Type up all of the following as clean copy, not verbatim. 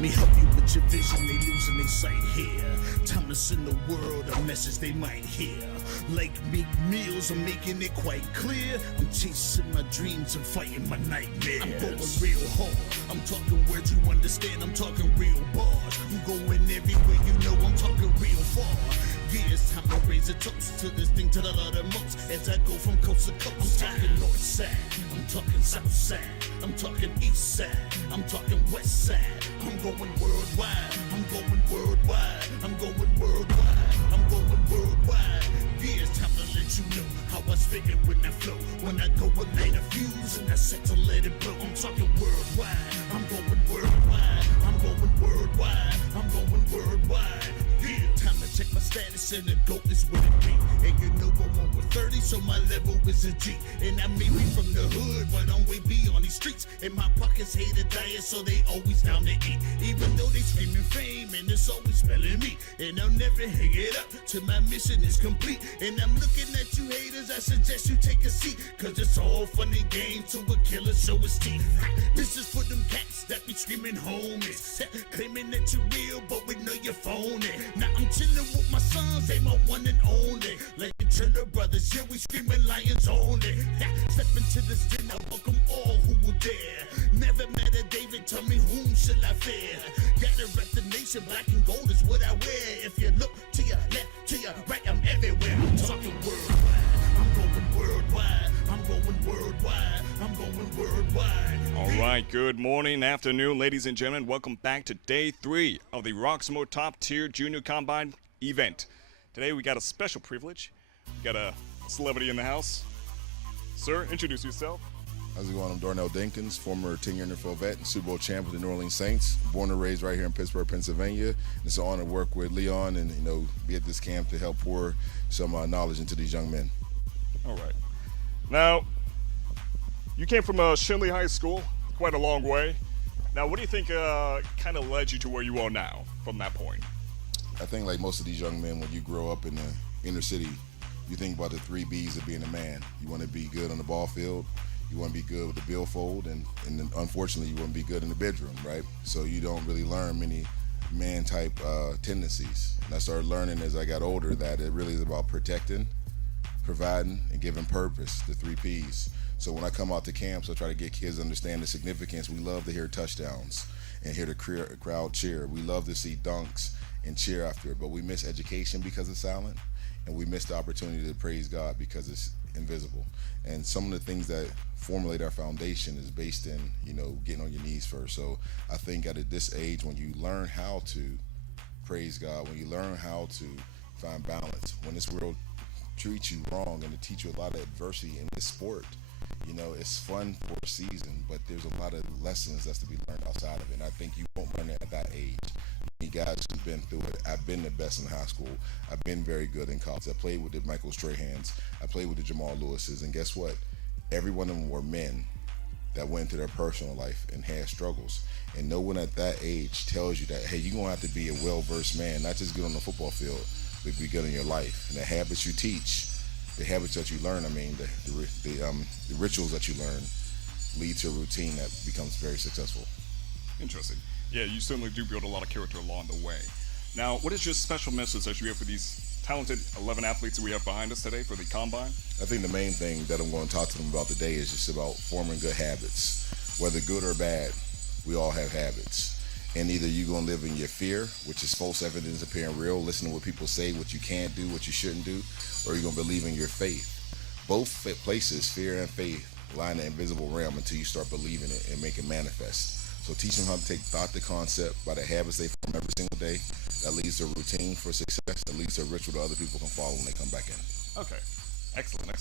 Me help you with your vision, they losing their sight here. Time to send the world a message they might hear. Like meat meals, I'm making it quite clear. I'm chasing my dreams and fighting my nightmares. I'm going real hard, I'm talking words you understand, I'm talking real bars. I'm going everywhere, you know I'm talking real far. Yeah, it's time to raise a toast to this thing to the uttermost. As I go from coast to coast, I'm talking north side, I'm talking south side, I'm talking east side, I'm talking west side. I'm going worldwide, I'm going worldwide, I'm going worldwide, I'm going worldwide. Yeah, it's time to let you know how I spit it when I flow. When I go and light a fuse and I set to let it blow. I'm talking worldwide, I'm going worldwide, I'm going worldwide, I'm going worldwide. Yeah, time to check my status and the GOAT is what it be. And you know I'm over 30, so my level is a G. And I may be from the hood, but I'm way beyond these streets. And my pockets hate a diet, so they always down to eat. Even though they screaming fame, and it's always spelling me. And I'll never hang it up till my mission is complete. And I'm looking at you haters, I suggest you take a seat. Cause it's all fun and games till a killer show his teeth. This is for them cats that be screaming homies. Claiming that you're real, but we know you're phony. Now I'm chilling with my sons, they my one and only. Like the Turner brothers, yeah, we screaming lions only. Step into this dinner, welcome all who will dare. Never met a David, tell me whom shall I fear? Gotta rep the nation, black and gold is what I wear. If you look to your left, to your right, I'm everywhere. I'm talking worldwide, I'm going worldwide, I'm going worldwide, I'm going worldwide. All right, good morning, afternoon, ladies and gentlemen. Welcome back to day 3 of the Roxamore Top Tier Junior Combine event. Today we got a special privilege. We got a celebrity in the house. Sir, introduce yourself. How's it going? I'm Darnell Dinkins, former 10-year NFL vet and Super Bowl champ with the New Orleans Saints. Born and raised right here in Pittsburgh, Pennsylvania. It's an honor to work with Leon and be at this camp to help pour some knowledge into these young men. All right. Now, you came from Shinley High School, quite a long way. Now, what do you think kind of led you to where you are now from that point? I think like most of these young men, when you grow up in the inner city, you think about the 3 B's of being a man. You want to be good on the ball field, you want to be good with the billfold, and then unfortunately you want to be good in the bedroom, right? So you don't really learn many man-type tendencies. And I started learning as I got older that it really is about protecting, providing, and giving purpose, the 3 P's. So when I come out to camps, I try to get kids to understand the significance. We love to hear touchdowns and hear the crowd cheer. We love to see dunks and cheer after it, but we miss education because it's silent, and we miss the opportunity to praise God because it's invisible. And some of the things that formulate our foundation is based in, getting on your knees first. So I think at this age, when you learn how to praise God, when you learn how to find balance, when this world treats you wrong and to teach you a lot of adversity in this sport, it's fun for a season, but there's a lot of lessons that's to be learned outside of it. And I think you won't learn it at that age. You guys who've been through it, I've been the best in high school. I've been very good in college. I played with the Michael Strahans. I played with the Jamal Lewises. And guess what? Every one of them were men that went into their personal life and had struggles. And no one at that age tells you that, hey, you're going to have to be a well-versed man, not just good on the football field, but be good in your life. And the habits you teach, the habits that you learn, the rituals that you learn lead to a routine that becomes very successful. Interesting. Yeah, you certainly do build a lot of character along the way. Now, what is your special message that you have for these talented 11 athletes that we have behind us today for the Combine? I think the main thing that I'm going to talk to them about today is just about forming good habits. Whether good or bad, we all have habits. And either you're going to live in your fear, which is false evidence appearing real, listen to what people say, what you can't do, what you shouldn't do, or you're going to believe in your faith. Both places, fear and faith, lie in the invisible realm until you start believing it and make it manifest. So teach them how to take thought to concept by the habits they form every single day. That leads to a routine for success. That leads to a ritual that other people can follow when they come back in. Okay. Excellent.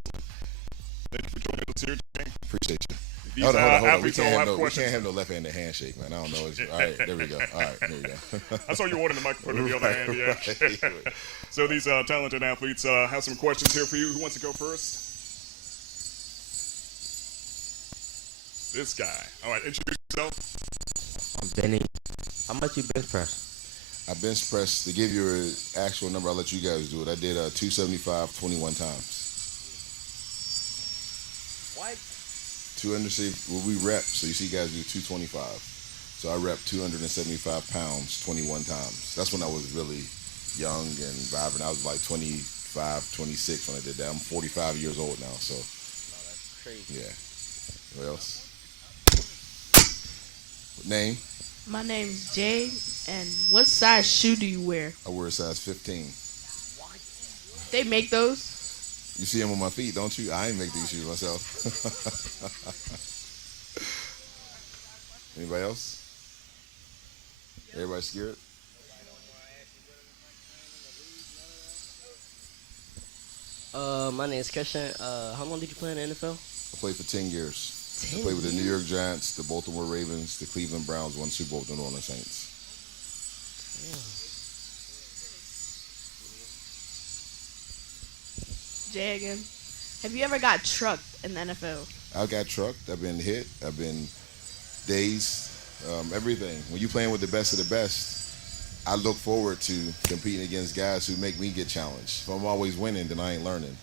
Thank you for joining us here today. Appreciate you. These Hold on. We can't have no left-handed handshake, man. I don't know. All right, there we go. All right, there we go. I saw you holding the microphone in the other hand. Yeah. So these talented athletes have some questions here for you. Who wants to go first? This guy. All right, introduce yourself. I'm Benny. How much you bench press? I bench press, to give you an actual number, I'll let you guys do it. I did 275 21 times. What? 200, well, we rep, so you see guys do 225. So I repped 275 pounds 21 times. That's when I was really young and vibrant. I was like 25, 26 when I did that. I'm 45 years old now, so Crazy. yeah. What else? Name? My name's Jay, and what size shoe do you wear? I wear a size 15. They make those? You see them on my feet, don't you? I ain't make these shoes myself. Anybody else? Everybody scared? My name's Christian. How long did you play in the NFL? I played for 10 years. 10 I played with the New years? York Giants, the Baltimore Ravens, the Cleveland Browns, won Super Bowl with the New Orleans Saints. Jay again. Have you ever got trucked in the NFL? I got trucked. I've been hit. I've been dazed. Everything. When you're playing with the best of the best, I look forward to competing against guys who make me get challenged. If I'm always winning, then I ain't learning.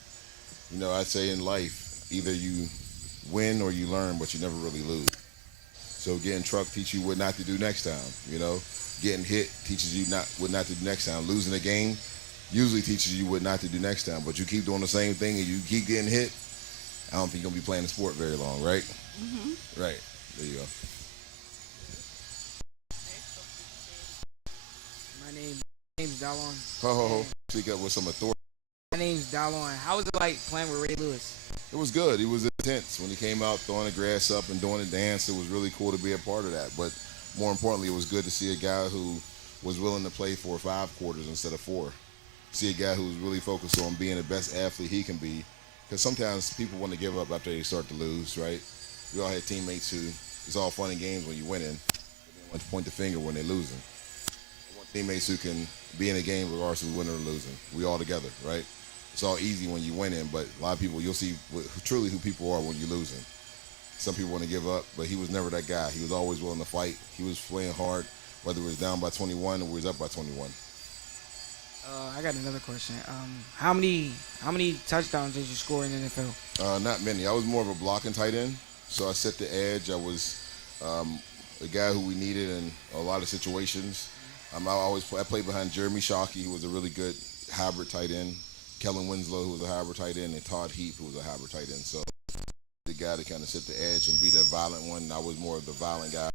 You know, I say in life, either you win or you learn, but you never really lose. So getting trucked teaches you what not to do next time. You know, getting hit teaches you what not to do next time. Losing a game usually teaches you what not to do next time. But you keep doing the same thing and you keep getting hit, I don't think you're gonna be playing the sport very long, right? Mm-hmm. Right. There you go. My name's Dallon. Ho ho ho. Speak up with some authority. My name's Dallon. How was it like playing with Ray Lewis? It was good. He was intense when he came out throwing the grass up and doing the dance. It was really cool to be a part of that. But more importantly, it was good to see a guy who was willing to play for 5 quarters instead of 4. See a guy who was really focused on being the best athlete he can be. Because sometimes people want to give up after they start to lose, right? We all had teammates who, it's all fun and games when you're winning. They want to point the finger when they're losing. I want teammates who can be in a game regardless of winning or losing. We all together, right? It's all easy when you're winning, but a lot of people, you'll see truly who people are when you're losing. Some people want to give up, but he was never that guy. He was always willing to fight. He was playing hard, whether it was down by 21 or it was up by 21. I got another question. How many touchdowns did you score in the NFL? Not many. I was more of a blocking tight end, so I set the edge. I was a guy who we needed in a lot of situations. I played behind Jeremy Shockey, who was a really good hybrid tight end, Kellen Winslow, who was a hybrid tight end, and Todd Heap, who was a hybrid tight end. So the guy to kind of set the edge and be the violent one. And I was more of the violent guy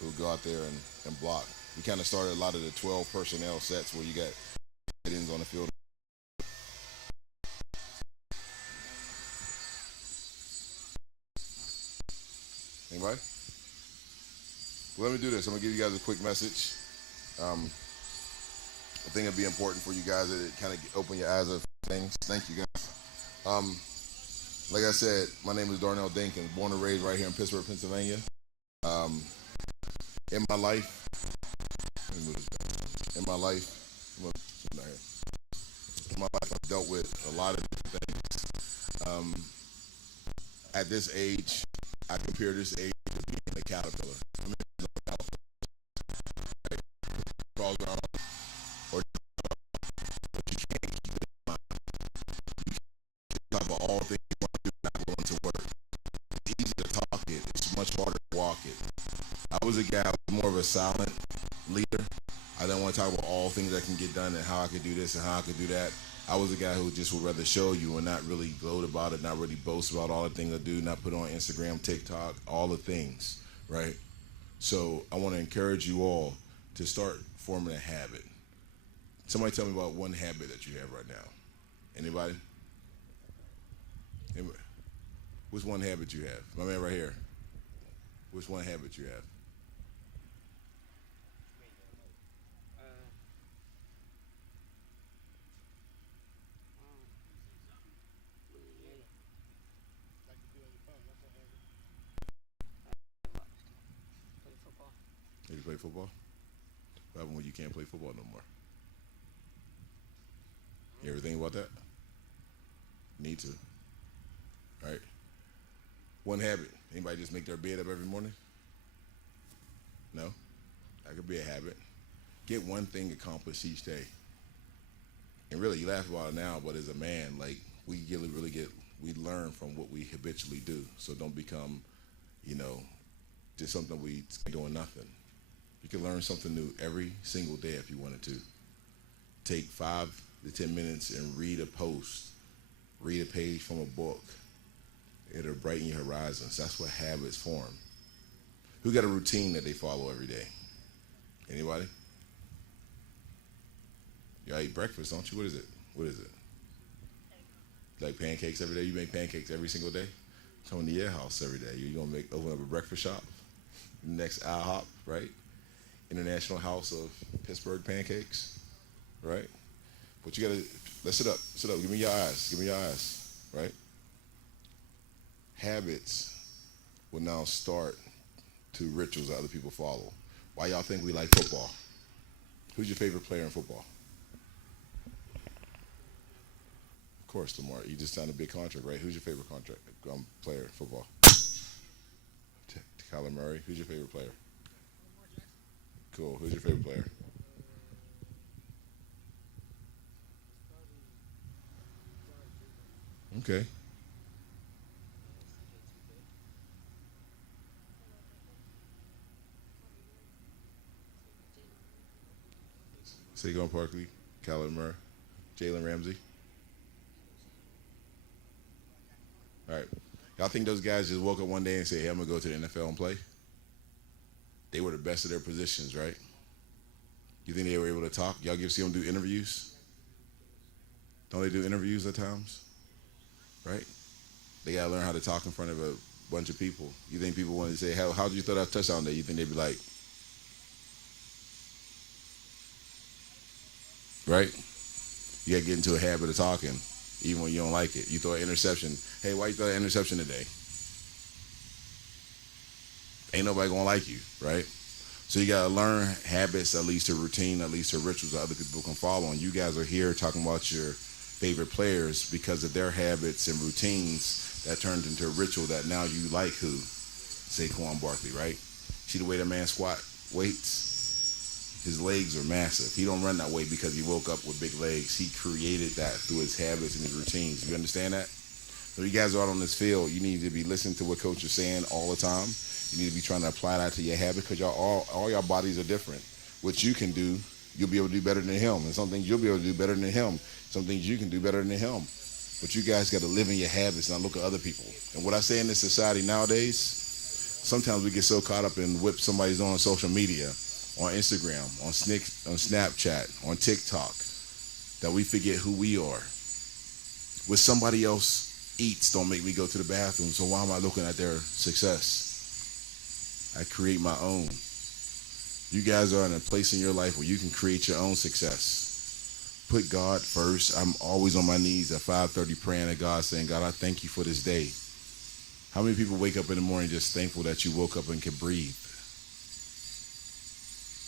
who would go out there and block. We kind of started a lot of the 12 personnel sets where you got tight ends on the field. Anybody? Well, let me do this. I'm going to give you guys a quick message. I think it'd be important for you guys to kind of open your eyes up for things. Thank you, guys. Like I said, my name is Darnell Dinkins, born and raised right here in Pittsburgh, Pennsylvania. In my life, I've dealt with a lot of different things. At this age, I compare this age to being a caterpillar. I mean, right? Crawls around, or but you can't keep it in mind. You can't talk about all things you want to do, not willing to work. It's easy to talk it. It's much harder to walk it. I was a guy who was more of a silent leader. I didn't want to talk about all things that can get done and how I could do this and how I could do that. I was a guy who just would rather show you and not really gloat about it, not really boast about all the things I do, not put on Instagram, TikTok, all the things, right? So I want to encourage you all to start forming a habit. Somebody tell me about one habit that you have right now. Anybody? What's one habit you have? My man right here. What's one habit you have? You play football? What happens when you can't play football no more? You ever think about that? Need to. Right? One habit. Anybody just make their bed up every morning? No? That could be a habit. Get one thing accomplished each day. And really, you laugh about it now, but as a man, like, we we learn from what we habitually do. So don't become, just something we doing nothing. You can learn something new every single day if you wanted to. Take 5 to 10 minutes and read a post, read a page from a book. It'll brighten your horizons. That's what habits form. Who got a routine that they follow every day? Anybody? Y'all eat breakfast, don't you? What is it? What is it? Like pancakes every day? You make pancakes every single day? Come to your house every day. You're gonna open up a breakfast shop. Next IHOP, right? International House of Pittsburgh Pancakes, right? But you gotta, let's sit up. Give me your eyes, right? Habits will now start to rituals that other people follow. Why y'all think we like football? Who's your favorite player in football? Of course, Lamar. You just signed a big contract, right? Who's your favorite player in football? Kyler Murray. Who's your favorite player? Cool. Who's your favorite player? Okay. Saquon Barkley, Kyler Murray, Jalen Ramsey. All right. Y'all think those guys just woke up one day and said, hey, I'm going to go to the NFL and play? They were the best of their positions, right? You think they were able to talk? Y'all see them do interviews? Don't they do interviews at times? Right? They got to learn how to talk in front of a bunch of people. You think people want to say, how did you throw that touchdown there? You think they'd be like, right? You got to get into a habit of talking, even when you don't like it. You throw an interception. Hey, why you throw an interception today? Ain't nobody going to like you, right? So you got to learn habits that leads to routine, that leads to rituals that other people can follow. And you guys are here talking about your favorite players because of their habits and routines that turned into a ritual that now you like who? Saquon Barkley, right? See the way that man squat weights? His legs are massive. He don't run that way because he woke up with big legs. He created that through his habits and his routines. You understand that? So you guys are out on this field. You need to be listening to what coach is saying all the time. You need to be trying to apply that to your habit because all your bodies are different. What you can do, you'll be able to do better than him. And some things you'll be able to do better than him. Some things you can do better than him. But you guys got to live in your habits and not look at other people. And what I say in this society nowadays, sometimes we get so caught up in what somebody's on social media, on Instagram, on Snapchat, on TikTok, that we forget who we are. What somebody else eats don't make me go to the bathroom, so why am I looking at their success? I create my own. You guys are in a place in your life where you can create your own success. Put God first. I'm always on my knees at 5:30 praying to God, saying, God, I thank you for this day. How many people wake up in the morning just thankful that you woke up and can breathe?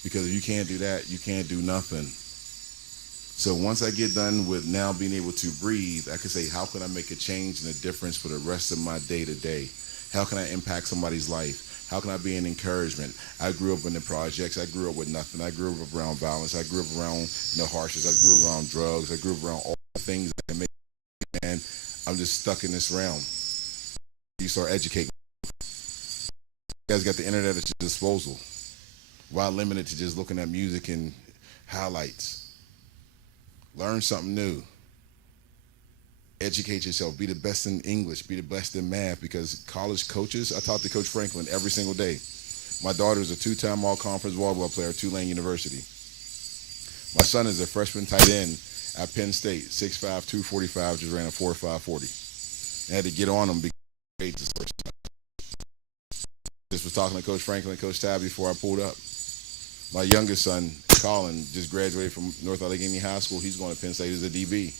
Because if you can't do that, you can't do nothing. So once I get done with now being able to breathe, I can say, how can I make a change and a difference for the rest of my day to day? How can I impact somebody's life? How can I be an encouragement? I grew up in the projects. I grew up with nothing. I grew up around violence. I grew up around harshness. I grew up around drugs. I grew up around all the things that can make me, and I'm just stuck in this realm. You start educating. You guys got the internet at your disposal. Why limit it to just looking at music and highlights? Learn something new. Educate yourself. Be the best in English. Be the best in math. Because college coaches, I talk to Coach Franklin every single day. My daughter is a 2-time all-conference volleyball player at Tulane University. My son is a freshman tight end at Penn State, 6'5", 245, just ran a 4.5 40. I had to get on him because this first time. Just was talking to Coach Franklin and Coach Tab before I pulled up. My youngest son, Colin, just graduated from North Allegheny High School. He's going to Penn State as a DB.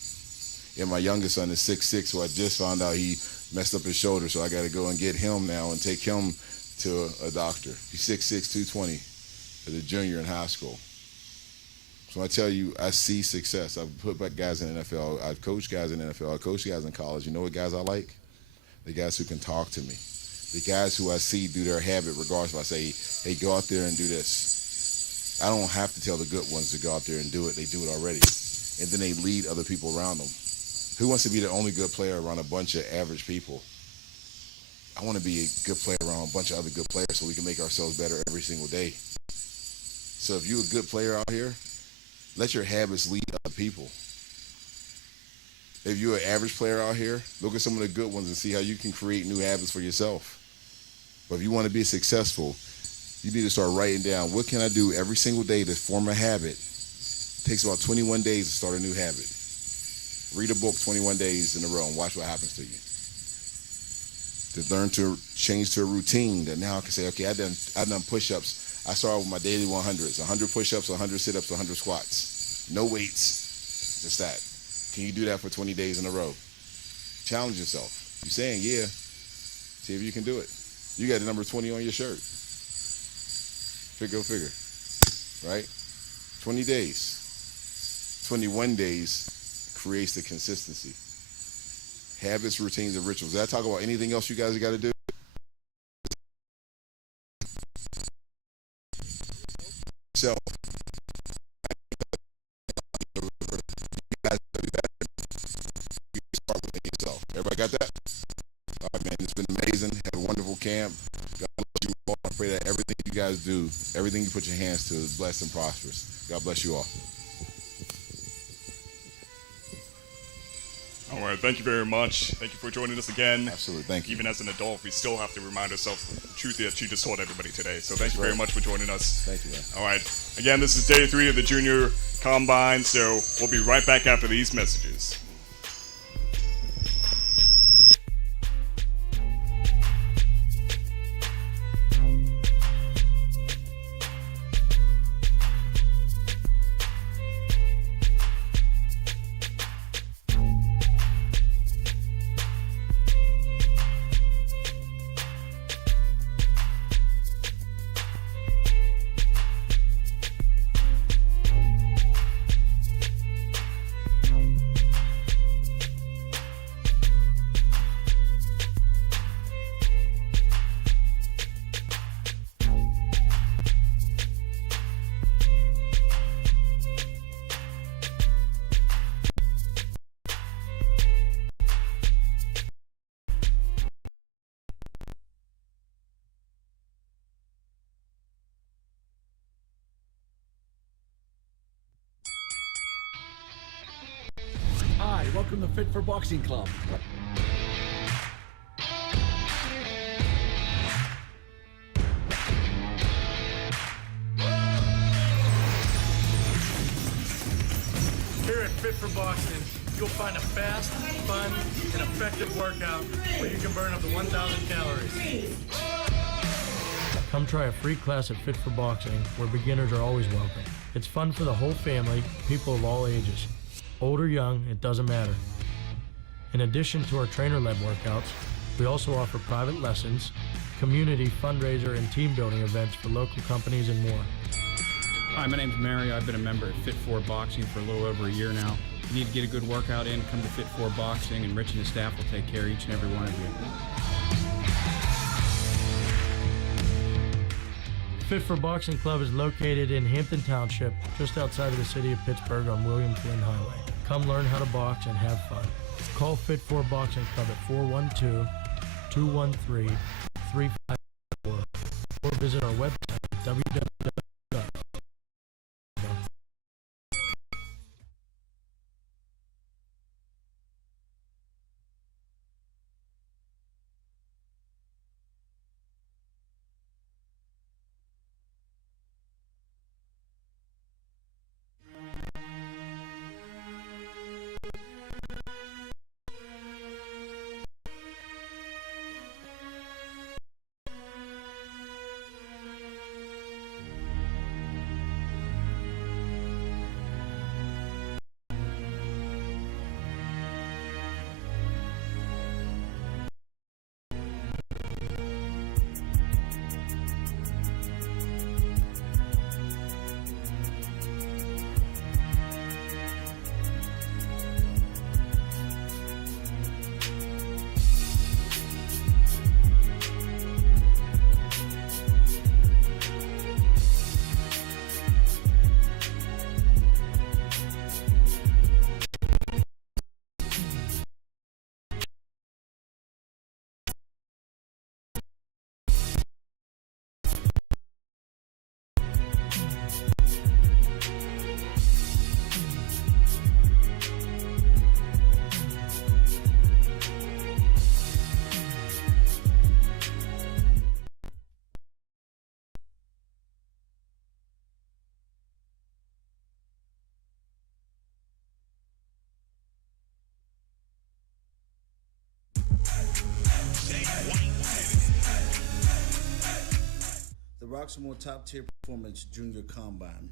And my youngest son is 6'6", so I just found out he messed up his shoulder, so I got to go and get him now and take him to a doctor. He's 6'6", 220, as a junior in high school. So I tell you, I see success. I've put back guys in the NFL. I've coached guys in the NFL. I've coached guys in college. You know what guys I like? The guys who can talk to me. The guys who I see do their habit regardless if I say, hey, go out there and do this. I don't have to tell the good ones to go out there and do it. They do it already. And then they lead other people around them. Who wants to be the only good player around a bunch of average people? I want to be a good player around a bunch of other good players so we can make ourselves better every single day. So if you're a good player out here, let your habits lead other people. If you're an average player out here, look at some of the good ones and see how you can create new habits for yourself. But if you want to be successful, you need to start writing down, what can I do every single day to form a habit? It takes about 21 days to start a new habit. Read a book 21 days in a row and watch what happens to you. To learn to change to a routine that now I can say, okay, I done push-ups. I started with my daily 100s, 100 push-ups, 100 sit-ups, 100 squats. No weights, just that. Can you do that for 20 days in a row? Challenge yourself. You're saying, yeah. See if you can do it. You got the number 20 on your shirt. Figure. Right? 20 days. 21 days creates the consistency. Habits, routines, and rituals. Did I talk about anything else you guys got to do? So, you guys gotta be better. You start with yourself. Everybody got that? All right, man. It's been amazing. Have a wonderful camp. God bless you all. I pray that everything you guys do, everything you put your hands to is blessed and prosperous. God bless you all. All right, thank you very much. Thank you for joining us again. Absolutely, thank you. Even as an adult, we still have to remind ourselves the truth that you just told everybody today. So thank you very much for joining us. Thank you, man. All right, again, this is day 3 of the Junior Combine, so we'll be right back after these messages. Hi, welcome to Fit for Boxing Club. Here at Fit for Boxing, you'll find a fast, fun, and effective workout where you can burn up to 1,000 calories. Come try a free class at Fit for Boxing, where beginners are always welcome. It's fun for the whole family, people of all ages. Old or young, it doesn't matter. In addition to our trainer-led workouts, we also offer private lessons, community fundraiser and team building events for local companies and more. Hi, my name's Mary. I've been a member at Fit for Boxing for a little over a year now. If you need to get a good workout in, come to Fit for Boxing, and Rich and his staff will take care of each and every one of you. Fit for Boxing Club is located in Hampton Township, just outside of the city of Pittsburgh on William Flynn Highway. Come learn how to box and have fun. Call Fit for Boxing Club at 412-213-3544 or visit our website at www. Roxamore Top Tier Performance Junior Combine.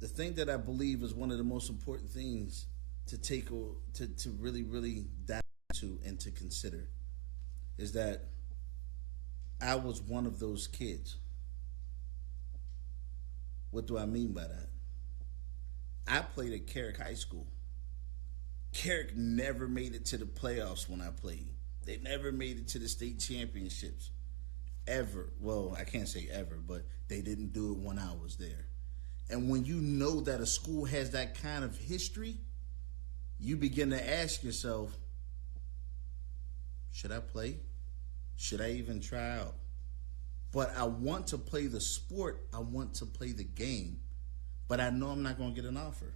The thing that I believe is one of the most important things to to really dive into and to consider is that I was one of those kids. What do I mean by that? I played at Carrick High School. Carrick never made it to the playoffs when I played. They never made it to the state championships. Ever. Well, I can't say ever, but they didn't do it when I was there. And when you know that a school has that kind of history, you begin to ask yourself, should I play? Should I even try out? But I want to play the sport. I want to play the game. But I know I'm not going to get an offer.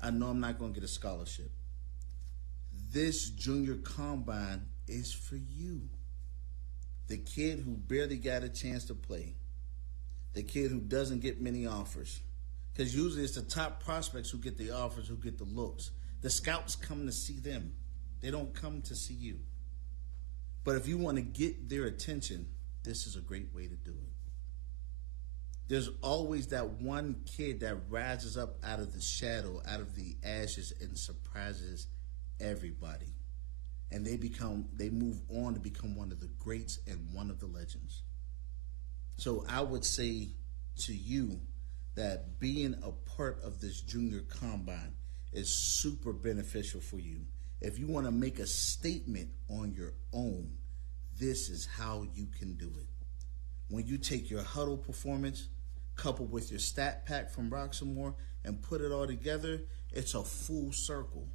I know I'm not going to get a scholarship. This junior combine is for you. The kid who barely got a chance to play. The kid who doesn't get many offers. Because usually it's the top prospects who get the offers, who get the looks. The scouts come to see them. They don't come to see you. But if you want to get their attention, this is a great way to do it. There's always that one kid that rises up out of the shadow, out of the ashes, and surprises everybody. And they move on to become one of the greats and one of the legends. So I would say to you that being a part of this junior combine is super beneficial for you. If you want to make a statement on your own, this is how you can do it. When you take your huddle performance, coupled with your stat pack from Roxamore, and put it all together, it's a full circle.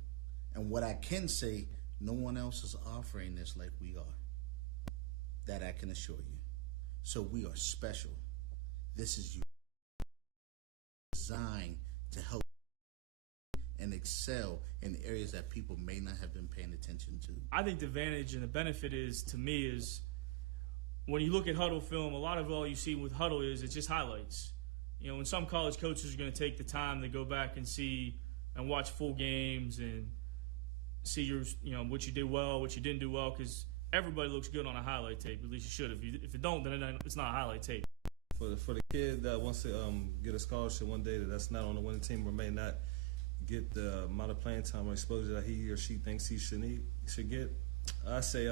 And what I can say, no one else is offering this like we are. That I can assure you. So we are special. This is designed to help and excel in areas that people may not have been paying attention to. I think the advantage and the benefit is, to me, is when you look at huddle film, a lot of all you see with huddle is it's just highlights. You know, when some college coaches are going to take the time to go back and see and watch full games and see what you did well, what you didn't do well, because everybody looks good on a highlight tape. At least you should. If you don't, then it's not a highlight tape. For the kid that wants to get a scholarship one day that's not on the winning team or may not get the amount of playing time or exposure that he or she thinks he should get, I say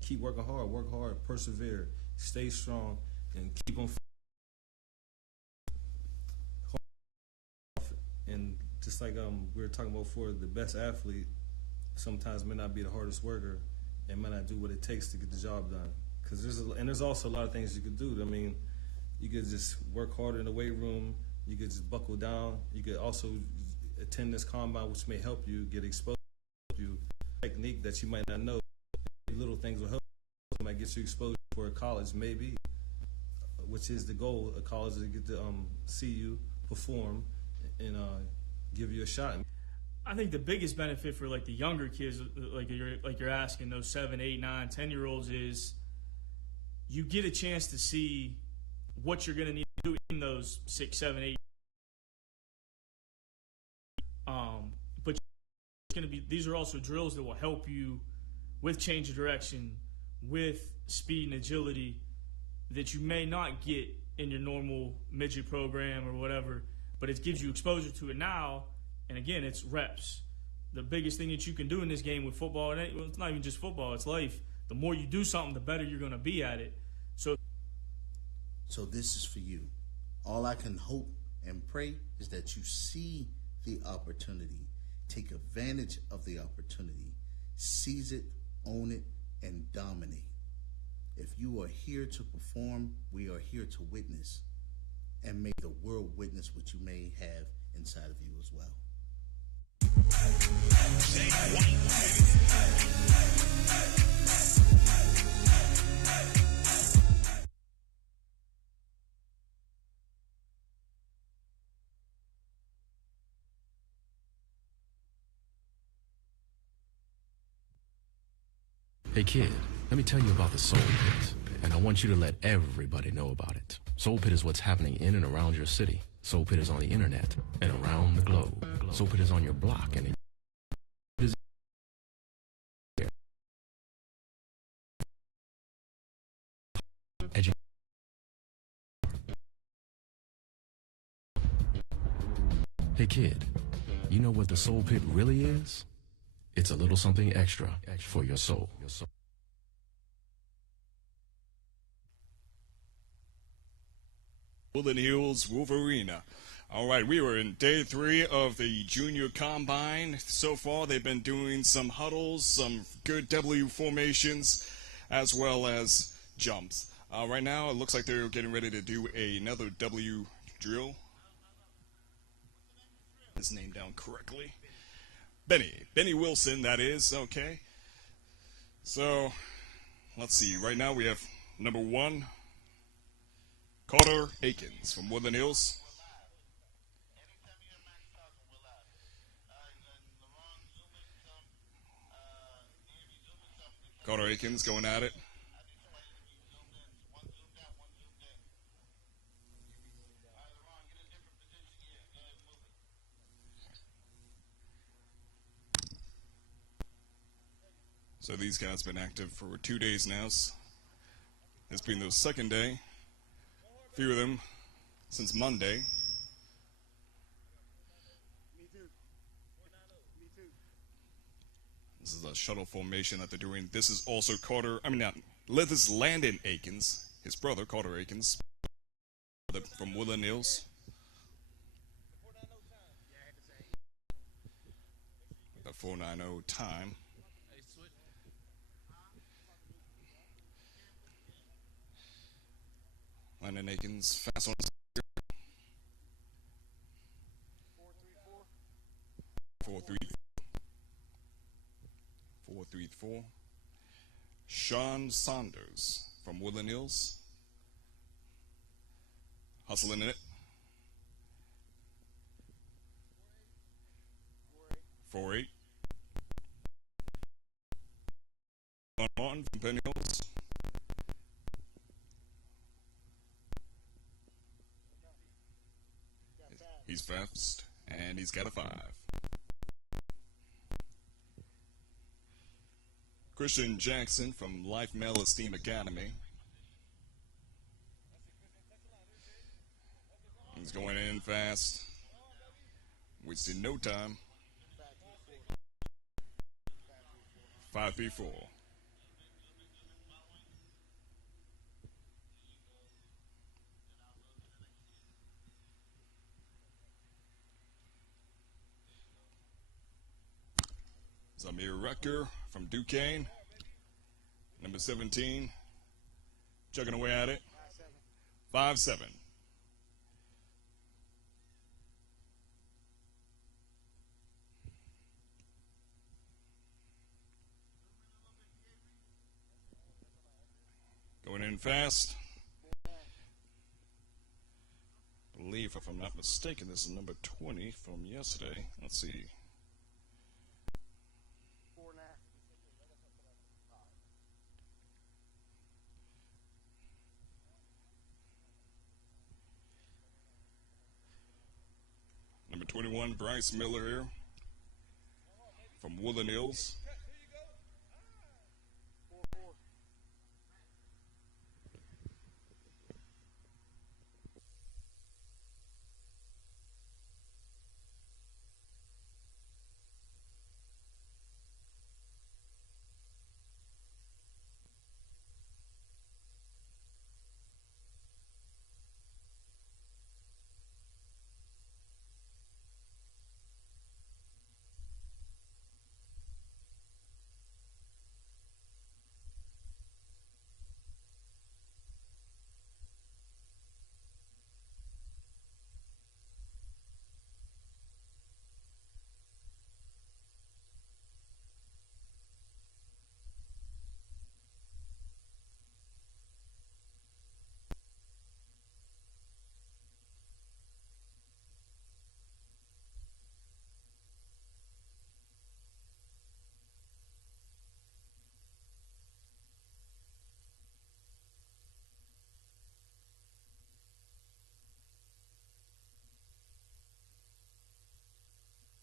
keep working hard, work hard, persevere, stay strong, and keep on. And just like we were talking about before, the best athlete sometimes may not be the hardest worker and may not do what it takes to get the job done. There's also a lot of things you could do. I mean, you could just work harder in the weight room. You could just buckle down. You could also attend this combine, which may help you get exposed to technique that you might not know. Little things will help. It might get you exposed for a college, maybe, which is the goal. A college to get to see you perform and give you a shot. I think the biggest benefit for like the younger kids, like you're asking, those 7, 8, 9, 10-year-olds, is you get a chance to see what you're going to need to do in those 6, 7, 8. But it's going to be, these are also drills that will help you with change of direction, with speed and agility that you may not get in your normal midget program or whatever. But it gives you exposure to it now, and again, it's reps. The biggest thing that you can do in this game with football, and it's not even just football, it's life. The more you do something, the better you're going to be at it. So this is for you. All I can hope and pray is that you see the opportunity, take advantage of the opportunity, seize it, own it, and dominate. If you are here to perform, we are here to witness. And may the world witness what you may have inside of you as well. Hey kid, let me tell you about the Soul Pit, and I want you to let everybody know about it. Soul Pit is what's happening in and around your city. Soul Pit is on the internet and around the globe. Soul Pit is on your block and in education. Hey kid, you know what the Soul Pit really is? It's a little something extra for your soul. Woodland Hills Wolverine. All right, we were in day 3 of the Junior Combine. So far, they've been doing some huddles, some good W formations, as well as jumps. Right now, it looks like they're getting ready to do another W drill. His name down correctly. Benny Wilson, that is. Okay. So, let's see. Right now, we have number 1, Carter Akins from Woodland Hills. Carter Akins going at it. So these guys have been active for 2 days now. It's been the second day. A few of them since Monday. This is a shuttle formation that they're doing. This is also this is Landon Akins, his brother, Carter Akins, from Woodland Hills. With a 4:90 time. Landon Akins fast on his 4-3-4. Sean Saunders from Woodland Hills. Hustling in it. 4-8. Martin from Penny Hills. He's fast, and he's got a 5. Christian Jackson from Life Male Esteem Academy. He's going in fast. Wasting no time. 5-3-4. Zamir Rucker from Duquesne, number 17, chugging away at it, 5-7. Going in fast. I believe, if I'm not mistaken, this is number 20 from yesterday. Let's see. Number 21, Bryce Miller here from Woodland Hills.